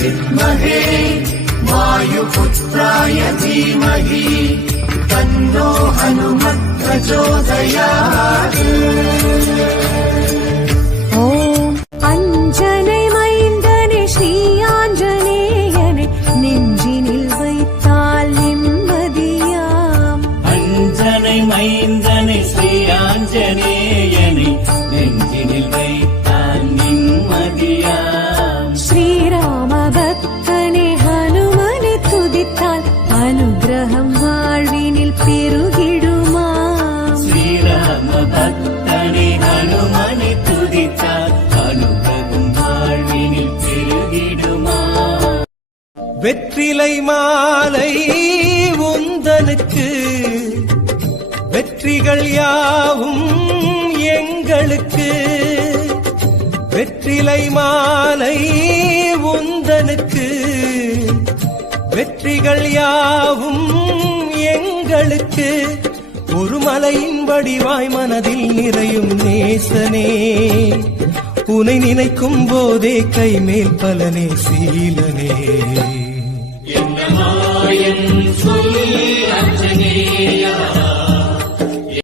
विद्महे वायुपुत्राय धीमहि तन्नो हनुमत् प्रचोदयात्। ஓம் அஞ்சனை மைந்தனே ஸ்ரீ ஆஞ்சநேயனே நெஞ்சினில் வைத்தால் நிம்மதியாம். அஞ்சனை மைந்தனே ஸ்ரீ ஆஞ்சநேயனே நெஞ்சினில் வைத்தால் நிம்மதியாம். ஸ்ரீராம பக்தனே ஹனுமனை துதித்தால் அனுகிரகம் வாழ்வினில் பெருகிடுமாம். ஸ்ரீராம பக்தனே ஹனுமனை துதித்தால் அனுகிரகம் வாழ்வினில் பெருகிடுமா. வெற்றிலை மாலை உந்தனுக்கு வெற்றிகள் யாவும் எங்களுக்கு. வெற்றிலை மாலை உந்தனுக்கு வெற்றிகள் யாவும் எங்களுக்கு. ஒரு மலையின் வடிவாய் மனதில் நிறையும் நேசனே உனை நினைக்கும் போதே கைமேல் பலனே சீலனே.